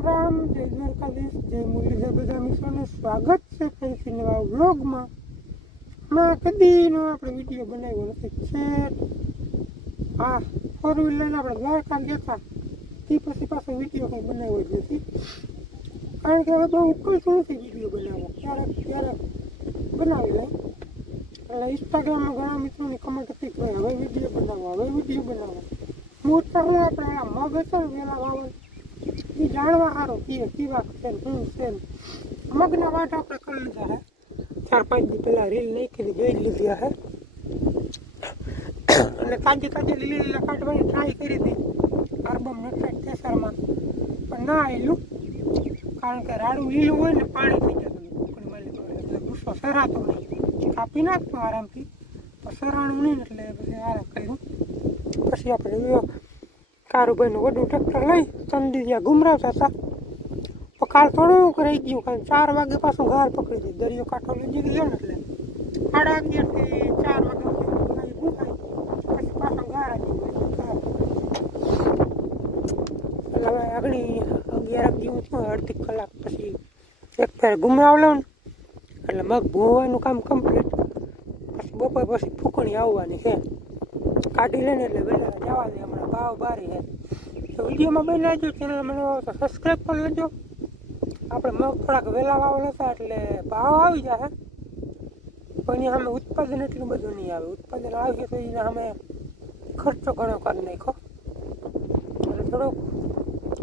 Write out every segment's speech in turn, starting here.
રામ, જય દ્વારકાધીશ, જય મુરલીધર બધા મિત્રોને સ્વાગત છે ફરીથી નવા વ્લોગમાં. હમણાં કદીનો આપણે વિડીયો બનાવ્યો નથી છે. હા, 4 વ્હીલ લઈને આપણે દ્વારકા ગયા હતા તે પછી પાછો વિડીયો કંઈ બનાવ્યો જ નથી, કારણ કે હવે બહુ ઉકળતું નથી વિડીયો બનાવવો. ક્યારેક બનાવી લઈ. એટલે ઇન્સ્ટાગ્રામમાં ઘણા મિત્રોની કમેન્ટ હતી કે હવે વિડીયો બનાવો. મોટા હું આપણે મગ હતો ને વેલા વાવલ એ જાણવા સારો કેવા છે શું છે. મગના વાટ આપણે કરી લીધા હે, 4-5 દી પહેલાં રીલ નાખીને જોઈ લીધી હે. અને તાજી લીલા કાઢવાની ટ્રાય કરી હતી કાર્બન નટરાજ કેસરમાં, પણ ના આવેલું, કારણ કે રાડું લીલું હોય ને પાણી થઈ જતું એટલે ગુસ્સો સરાતો નહીં. કાપી નાખતો આરામથી, પણ સરાણું નહીં એટલે પછી આરામ કર્યું. પછી આપણે કારુભાઈનું વડું ટ્રેક્ટર લઈ ચંદીરિયા ગુમરાવતા હતા. પણ કાલ થોડુંક રહી ગયું, કારણ 4 વાગે પાછું ઘાર પકડી દે. દરિયો કાંઠો લીધી ગયો ને એટલે 11:30 થી 4 વાગે સુધી ગુમાય, પછી પાછો ઘાર આવી ગયો. એટલે હવે આગળ 11 જેવું થયું, અડધી કલાક પછી એક ફેર ગુમરાવ લઉં ને એટલે મગ ભોવાનું કામ કમ્પ્લીટ. પછી બપોર પછી ફૂકણી આવવાની છે, કાઢી લઈને એટલે વહેલા જવા દે. હમણાં ભાવ બારી છે તો વિડીયોમાં બની લેજો. ચેનલ મને તો સબસ્ક્રાઈબ કરી લેજો. આપણે મગ થોડાક વહેલા વાવેલ હતા એટલે ભાવ આવી જશે, પણ એની સામે ઉત્પાદન એટલું બધું નહીં આવે. ઉત્પાદન આવીએ તો એને સામે ખર્ચો ઘણો કરી નાખો એટલે થોડોક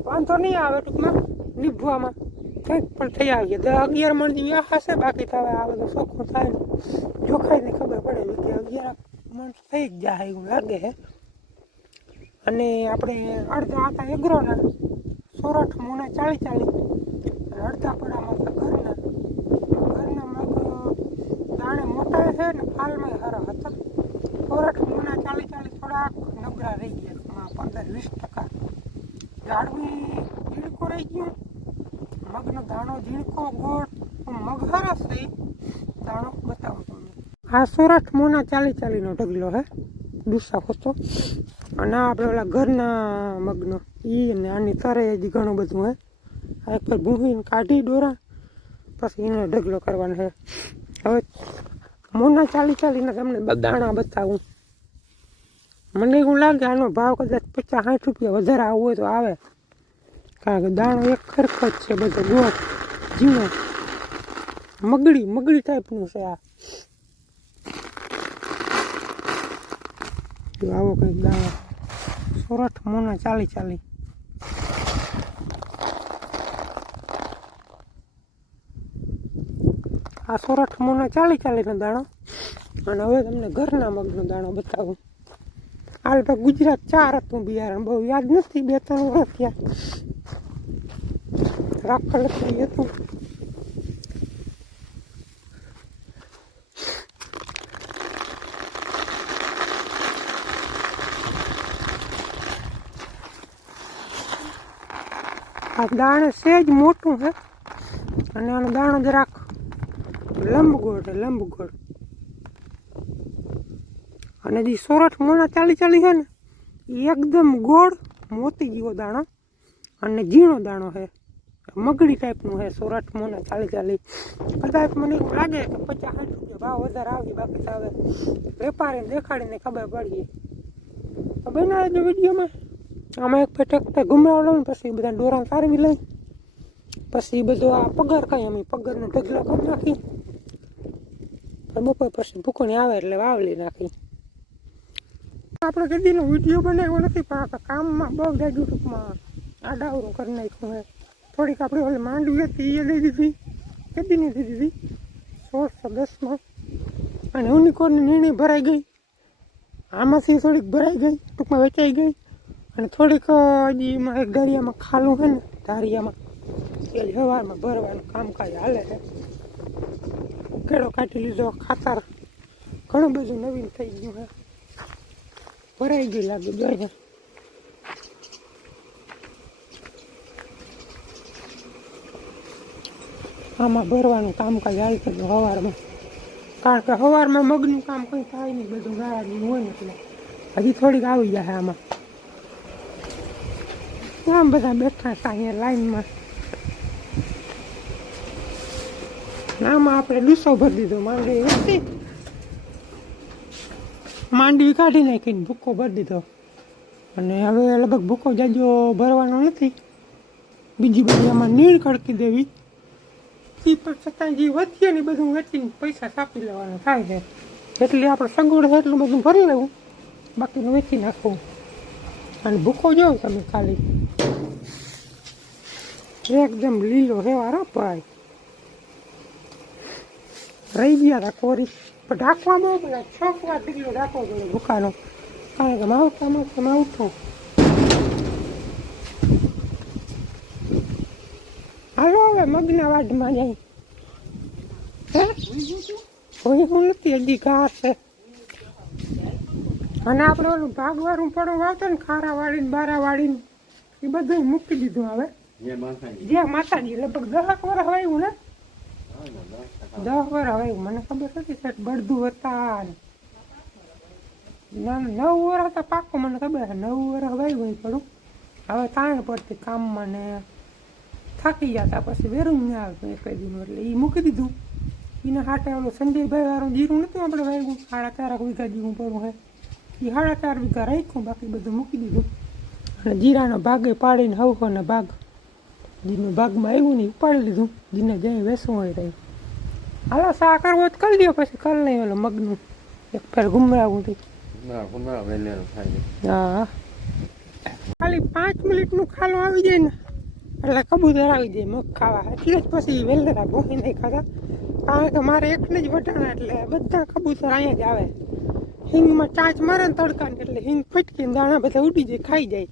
વાંધો નહીં આવે. ટૂંકમાં નીભવામાં કંઈક પણ થઈ આવીએ. 10-11 મણ જેવી આશા છે, બાકી તો હવે આ બધું ચોખ્ખું થાય ને જોખાઈને ખબર પડે કે 11 મણ થઈ જ જાય એવું લાગે છે. અને આપણે અડધા હતા એગ્રોના સોરઠ મોના 40 અને અડધા પડામાં હતા ઘરના મગ દાણે મોટા છે ને ફાલમાં સારા હતા. સોરઠ મોના 40 થોડાક નબળા રહી ગયા, 15-20%. ઝાડવી ઝીણકો રહી ગયું, મગનો દાણો ઝીણકો ગોળ, મગ સારા છે. દાણો બતાવું તમને. આ સોરઠ મોના 40 ઢગલો હે ડુસા હતો, અને આપણે ઓલા ઘરના મગનો એ અને આની તરે હજી ઘણું બધું હે. આ એક પર ભૂંગીને કાઢી ડોરા પછી એનો ઢગલો કરવાનો છે. હવે મોના 40 તમને દાણા બતાવું. મને એવું લાગે આનો ભાવ કદાચ 50-60 રૂપિયા વધારે આવવો હોય તો આવે, કારણ કે દાણો એક ખરખો જ છે બધો ગોળ ઝીણો મગડી ટાઈપનું છે. આ આવો કંઈક દાણો સોરઠ મોના 40. આ સોરઠ મોના 40 દાણો. અને હવે તમને ઘરના મગનો દાણો બતાવું. આ લગભગ ગુજરાત 4 હતું બિયારણ, બહુ યાદ નથી, 2-3 વર્ષ થયા. રાખલ હતું. આ દાણે સેજ મોટું છે અને આનો દાણો જરાક લંબગોળ છે, લંબગોળ. અને જે સોરઠ મોના 40 છે ને એ એકદમ ગોળ મોતી જેવો દાણો અને ઝીણો દાણો છે, મગડી ટાઈપનું છે. સોરઠ મોના 40 કદાચ મને એવું લાગે કે 50-60 રૂપિયા ભાવ વધારે આવી, બાકી તો હવે વેપારીને દેખાડીને ખબર પડીએ તો બનાવે છે વિડીયોમાં. આમાં એક ટ્રેક્ટર ગુમરાવ લઉં પછી બધા ડોરા સારવી લઈ, પછી બધું આ પગાર ખાઈ અમે પગારનો ઢગલો કરી નાખી. બપોર પછી ભૂકણી આવે એટલે વાવલી નાખી. આપણે કદીનો વિડીયો બનાવ્યો નથી, પણ આપણે કામમાં બહુ જાજુ ટૂંકમાં આડાવરું કરી નાખ્યું છે. થોડીક આપણે ઓલી માંડવી હતી એ લઈ દીધી, કદીની દીધી 1610માં. અને યુનિકોર્નની નીણી ભરાઈ ગઈ, આમાંથી થોડીક ભરાઈ ગઈ, ટૂંકમાં વેચાઈ ગઈ. અને થોડીક હજી એમાં એક ગાડિયામાં ખાલું છે ને ધારિયામાં, એ સવારમાં ભરવાનું કામકાજ હાલે છે. ઉકેળો કાઢી લીધો, ખાતર ઘણું બધું નવીન થઈ ગયું છે, ભરાઈ ગઈ લાગે જોઈએ. આમાં ભરવાનું કામકાજ હાલતું હતું સવારમાં, કારણ કે સવારમાં મગનું કામ કંઈ થાય નહીં, બધું ગાળાનું હોય ને એટલે હજી થોડીક આવી જાય આમાં. આમ બધા બેઠા હતા અહીંયા લાઈનમાં. આમાં આપણે ડૂસો ભરી દીધો. માંડવી કાઢી નાખીને ભૂકો ભરી દીધો. અને હવે લગભગ ભૂકો જાજો ભરવાનો નથી. બીજી બધી આમાં નીણ ખડકી દેવી. એ પણ છતાં જે વધીએ ને બધું વેચીને પૈસા સાપી લેવાના થાય છે. એટલે આપણે સગવડ છે એટલું બધું ભરી લેવું, બાકીનું વેચી નાખવું. અને ભૂકો જોવો તમે ખાલી એકદમ લીલો હેવારો ભાઈ. રહી ગયા હતા કોરી, પણ ઢાંકવામાં પેલા 6 વાર ઢીકલો ઢાંકવો જોઈએ ભૂકાનો, કારણ કે માવઠું. હાલો હવે મગના વાડમાં જાય. કોઈ હું નથી, હજી ઘાસ છે. અને આપણે ઓલું ભાગવાળું પડો વાવતો ને ખારા વાળીને બારા વાળીને એ બધું મૂકી દીધું. હવે જ્યાં માતાજી લગભગ 10 વર્ષ વાવ્યું ને, 10 વર્ષ વાવ્યું. મને ખબર હતી સાહેબ બળદું હતા 9 વર્ષ હતા પાકો, મને ખબર છે 9 વર્ષ વાવ્યું પડું. હવે તાણ પડતી કામમાં ને થાકી જતા, પછી વેરું ના આવતું એક દીનું, એટલે એ મૂકી દીધું. એના હાટે ઓલું સંજયભાઈ વાળું જીરું નતું આપણે વાવ્યું 4.5 વીઘા જેવું પડવું હોય, એ 4.5 વીઘા રાખ્યું, બાકી બધું મૂકી દીધું. અને જીરાનો ભાગે પાડીને હવકોના ભાગ જેનું ભાગમાં આવ્યું ને ઉપાડી લીધું. જેને જ્યાં વેસવું હોય રહી. હાલો સા કરવો તો કરી દો, પછી કરી લઈ ઓલો મગનું એક ફેર ગુમરાવું હતી. હા ખાલી 5 મિનિટનું ખાલો આવી જાય ને એટલે કબૂતર આવી જાય મગ ખાવા. એટલે જ પછી વેલેરા ભૂખી નહીં ખાતા, કારણ કે મારે એકને જ વટાણા એટલે બધા કબૂતર અહીંયા જ આવે. હિંગમાં ચાંચ મારે ને તડકાને એટલે હિંગ ફટકીને દાણા બધા ઉડી જાય, ખાઈ જાય.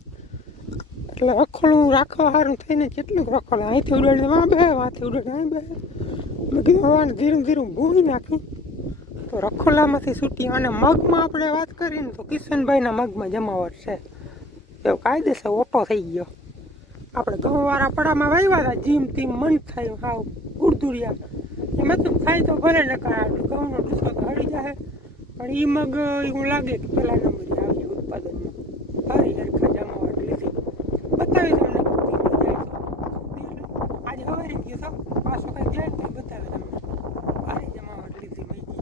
એટલે રખોલું રાખવા સારું થઈને કેટલું રખોલું અહીંથી ઉડાડીને વાં બે, વાંથી ઉડાડીને અહીં બે. મેં કીધું હવાને ધીરું ધીરું ભૂવી નાખી તો રખોલામાંથી છૂટી. અને મગમાં આપણે વાત કરીએ ને તો કિશનભાઈના મગમાં જમાવટ છે, એવો કાયદેસર ઓટો થઈ ગયો. આપણે ઘઉંવાળા પડામાં વાવ્યા હતા, જીમ તીમ મન થાય હાવ ઉડતુડિયા. એમાં તો થાય તો ભલે ન કરાવે, ઘઉંનો ડૂસો તો હળી જાય. પણ એ મગ એવું લાગે કે પહેલા નંબરે આવી જાય ઉત્પાદનમાં. સારી હરખા જમાવટ લીધી, બતાવી તમને. આજે હવારી ગયો તો પાછું કંઈ જાય ને બતાવે તમને. સારી જમાવટ લીધી મૈકી.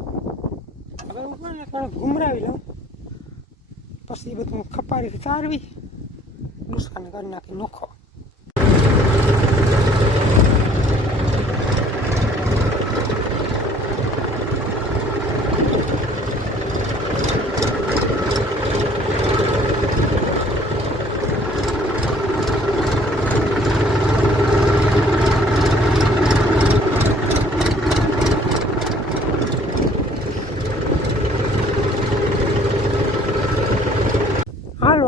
હવે હું પણ થોડોક ઘુમરાવી લઉં, પછી બધું ખપારીથી તારવી ડૂસાને કરી નાખી નોખો.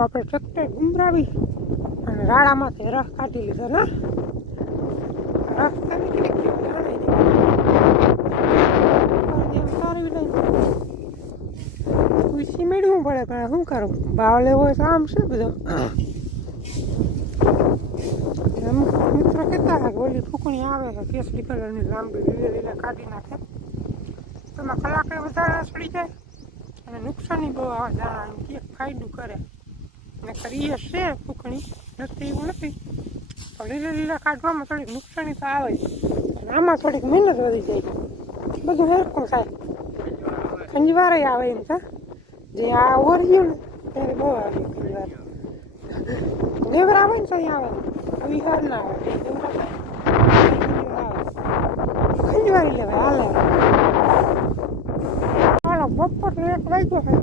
આપણે ટ્રેક્ટર ગુમરાવી અને રાડામાંથી રસ કાઢી લીધો ને. રસ તારવી લઈ ખુશી મેળવું પડે, પણ શું કરું, ભાવ લેવો હોય તો આમ છે બધો. મિત્રો કહેતા હતા કે ઓલી ફૂકણી આવે છે કેસરી કલરની લાંબી લીલે લીલે કાઢી નાખે, તેમાં કલાકે વધારે સડી જાય અને નુકસાની બહુ આવે. દાણા એક ફાયદું કરે ને કરીએ છે ફૂકણી નથી એવું નથી, પણ લીલા લીલા કાઢવામાં થોડીક નુકસાની તો આવે જ. અને આમાં થોડીક મહેનત વધી જાય, બધું હેરખું થાય. ખંજવારે આવે એમ છે, જે આ ઓર્યું ને ત્યારે બહુ આવે ખંજવાર. નેવરા આવે ને તો આવે, વિહાર ના આવે, ખંજવારી લેવાય હાલે. હાલો બપોરનો 1 વાગ્યો છે,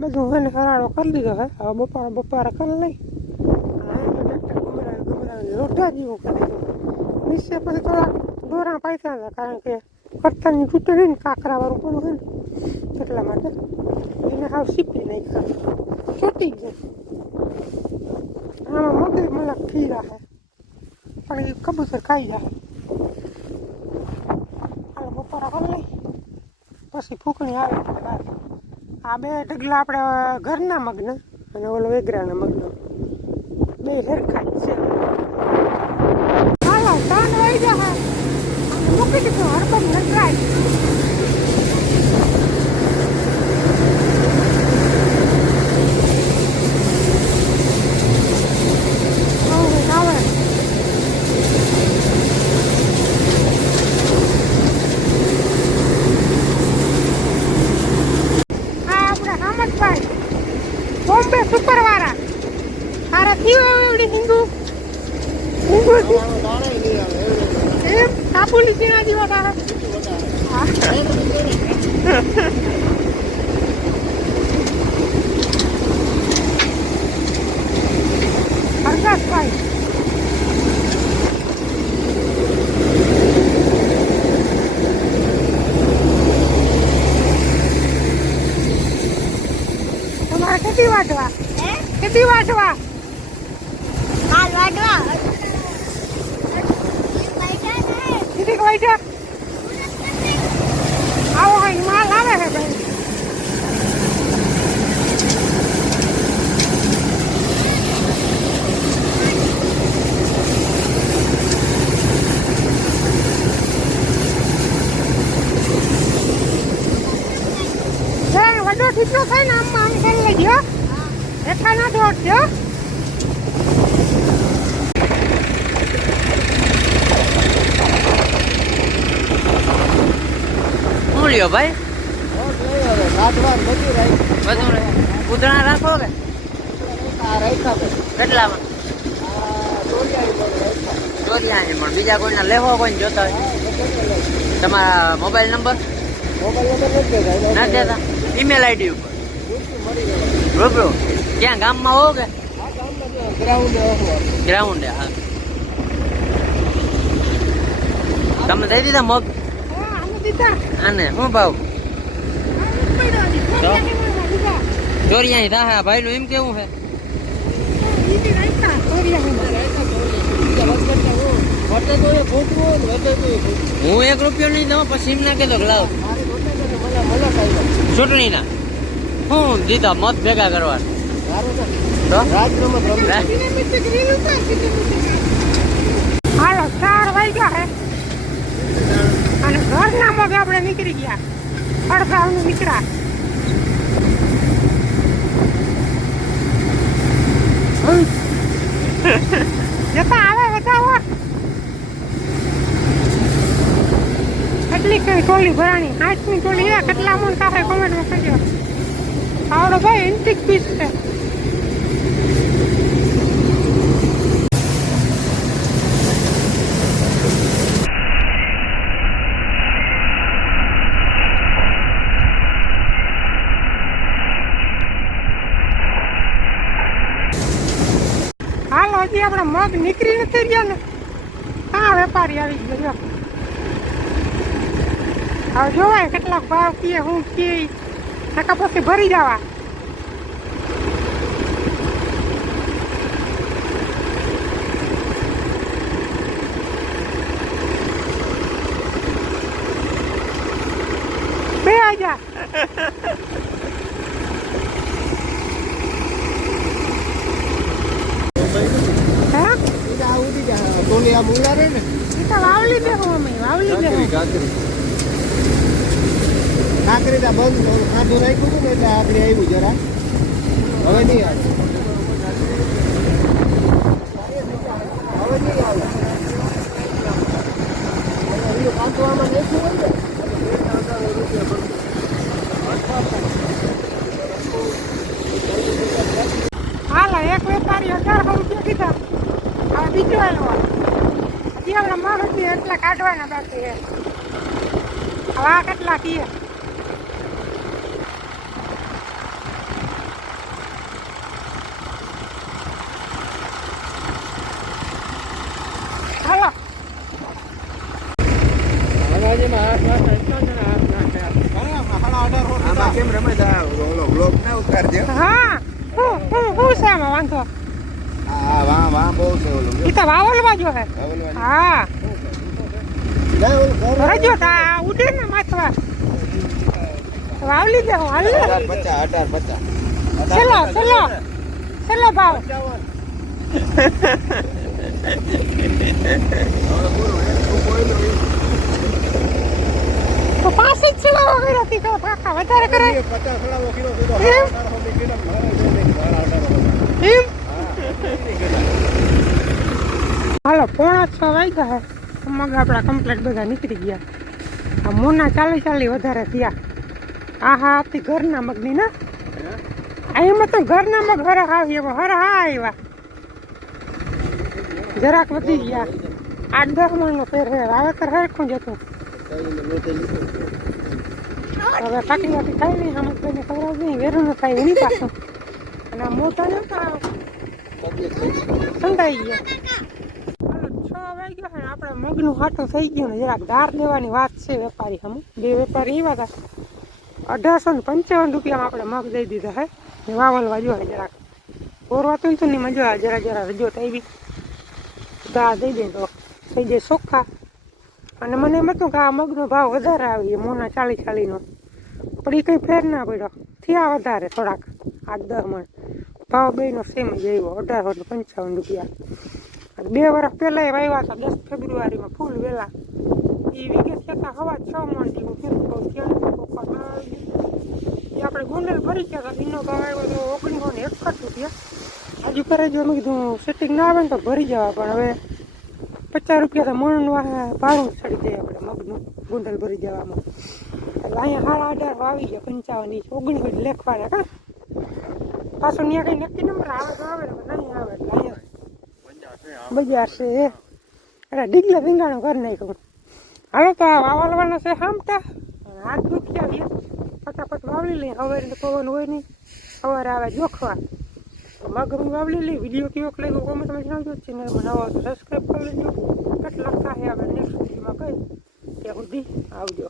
બધું એને હરાળો કરી દીધો છે. હવે બપોરે કરી લઈ ગુમરાવી લોઢા જેવું કરી દીધું. નીચે પછી થોડાક દોરા પાથ્યા હતા, કારણ કે કરતાની તૂટે નહીં ને કાંકરાવાળું પણ હોય ને એટલા માટે એને હાવ સીપી નાખ્યા, ચોટી જાય. આમાં મગજ મલક ખીરા છે, પણ એ કબૂતર ખાઈ જાય. હાલ બપોરે કરી લઈ પછી ફૂકણી આવે એટલે બહાર. આ 2 ઢગલા આપણે ઘરના મગના અને ઓલો વેગરાના મગનો 2 હેરખા જ છે. હાલો 3 વાગ્યા છે, મૂકી દીધું હરબમ નજરાય. એમ કાબુલી ચીણા જેવા તારા હરદાસભાઈ તમારે કેટલી વાટવા કેટલી વાટવા કેટલી વાટવા આવો કઈ માલ આવે છે ભાઈ વડો ઠીકરો થાય ને આમ આમ કરી લેજો રેખા ના દોડજો શું લ્યો ભાઈ બધું ઉધણા રાખો કે કેટલામાં 84 પણ બીજા કોઈને લેવો કોઈ જોતા હોય તમારા મોબાઈલ નંબર ના દેતા ઈમેલ આઈડી ઉપર રૂબરૂ ક્યાં ગામમાં હો કે ગ્રાઉન્ડ હા તમે દઈ દીધા મગ આને શું ભાવ 84 થાય ભાઈ નું એમ કેવું છે હું 1 રૂપિયો નહીં દઉં પછી એમ ના કહેતો લાવ ચૂંટણી ના શું દીધા મત ભેગા કરવા હાલો 4 વાગ્યા હે અને ઘરના મગ આપણે નીકળી ગયા અડધાવનું નીકળ્યા જતા આવે બતાવો કેટલી કઈ ટોલી ભરાણી 8ની ટોલી હે કેટલા મણ થાય કોમેન્ટમાં કહેજો આવડો ભાઈ એન્ટિક પીસ છે હાલ હજી આપણે મગ નીકળી નથી ગયા ને હા વેપારી આવી ગયો હવે જોવાય કેટલાક ભાવ કીએ હું કીએ ટકા પછી ભરી જવા બે હજાર વાવલી દેવું અમે વાવલી દેવું કાંકરી બંધ ખાધું રાખ્યું હતું ને એટલે આગળ આવ્યું જરા હવે નહીં આવે હવે નહીં આવે કાંતો આમાં નાખ્યું હોય ને હાલો એક વેપારી 1800 રૂપિયા કીધા હવે બીજો આવ્યો હજી આપણા માણસથી એટલા કાઢવાના બાકી છે હવે આ કેટલા કીએ હાલો કેમ રમે બ્લોક ના ઉતારજો હા હું છે આમાં વાંધો હા વાહ વાહ બહુ છે ઓલો એ તો વાવલવા જો હે હા રજો તા ઉડે ને માથવા વાવલી દે હાલ 50 ચલો ભાવ તો 5 કિલો વગેરે થી તો કાકા વધારે કરે 50 કિલો એમ હાલો 5:30 વાગ્યા હે મગ આપણા કમ્પ્લીટ બધા નીકળી ગયા આ મોના ચાલી વધારે થયા આ હા આપતી ઘરના મગની ના એમાં તો ઘરના મગ હરા આવ્યા જરાક વધી ગયા 8-10 મણનો ફેર છે વાવેતર સરખું જ હતું હવે પાકી વાકી થાય નહીં આમ કોઈને ખબર નહીં વેરું ન થાય એની પાછું અને આ મોટા નતા ઠંડાઈ ગયા હાલો 6 વાગ્યા છે આપણે મગનું હાટું થઈ ગયું ને જરાક ધાર દેવાની વાત છે વેપારી સામે બે વેપારી એવા હતા 1855 રૂપિયામાં આપણે મગ દઈ દીધા હે ને વાવલવા જોઈએ જરાક ઓરવાતું તો નહીં મજા જરા રજો થઈ દા દઈ દે તો થઈ જાય ચોખ્ખા અને મને એમ હતું કે આ મગનો ભાવ વધારે આવી મોના 40-40 નો પણ એ કંઈ ફેર ના પડ્યો થયા વધારે થોડાક 8-10 મણ ભાવ બેનો સેમ જ આવ્યો 1855 રૂપિયા 2 વર્ષ પહેલાં એ વાવ્યા હતા 10 ફેબ્રુઆરીમાં ફૂલ વહેલા એ વીઘે થતા હવા 6 મણ જેવું થયું એ આપણે ગોંડલ ભરી ગયા હતા એનો ભાવ આવ્યો તો 1961 રૂપિયા હજુ કરે જો મેં કીધું સેટિંગ ના આવે ને તો ભરી જવા પણ હવે 50 રૂપિયા તો મણનું ભાડું ચડી જાય આપણે મગનું ગોંડલ ભરી જવામાં એટલે અહીંયા 18.5 આવી ગયા 55 19 લેખવાના કા પાછું ત્યાં કંઈ નક્કી નંબર આવે તો આવે ને નહીં આવે એટલે અહીંયા બજાર છે એટલે ડીગલે ભીંગાણું કરી નાખ્યું હાલો તો આ વાવલવાના છે હામટા હાથ દુખી આવીએ ફટાફટ વાવલી લઈએ હવે પવન હોય નહીં સવારે આવે જોખવા મગ વાવલી લઈ વિડીયો કેવો લાગ્યો કોમેન્ટમાં જણાવજો ચેનલમાં નવા તો સબસ્ક્રાઈબ કરી લેજો કેટલા થાય હવે નેક્સ્ટ વિડીયોમાં કઈ ત્યાં સુધી આવજો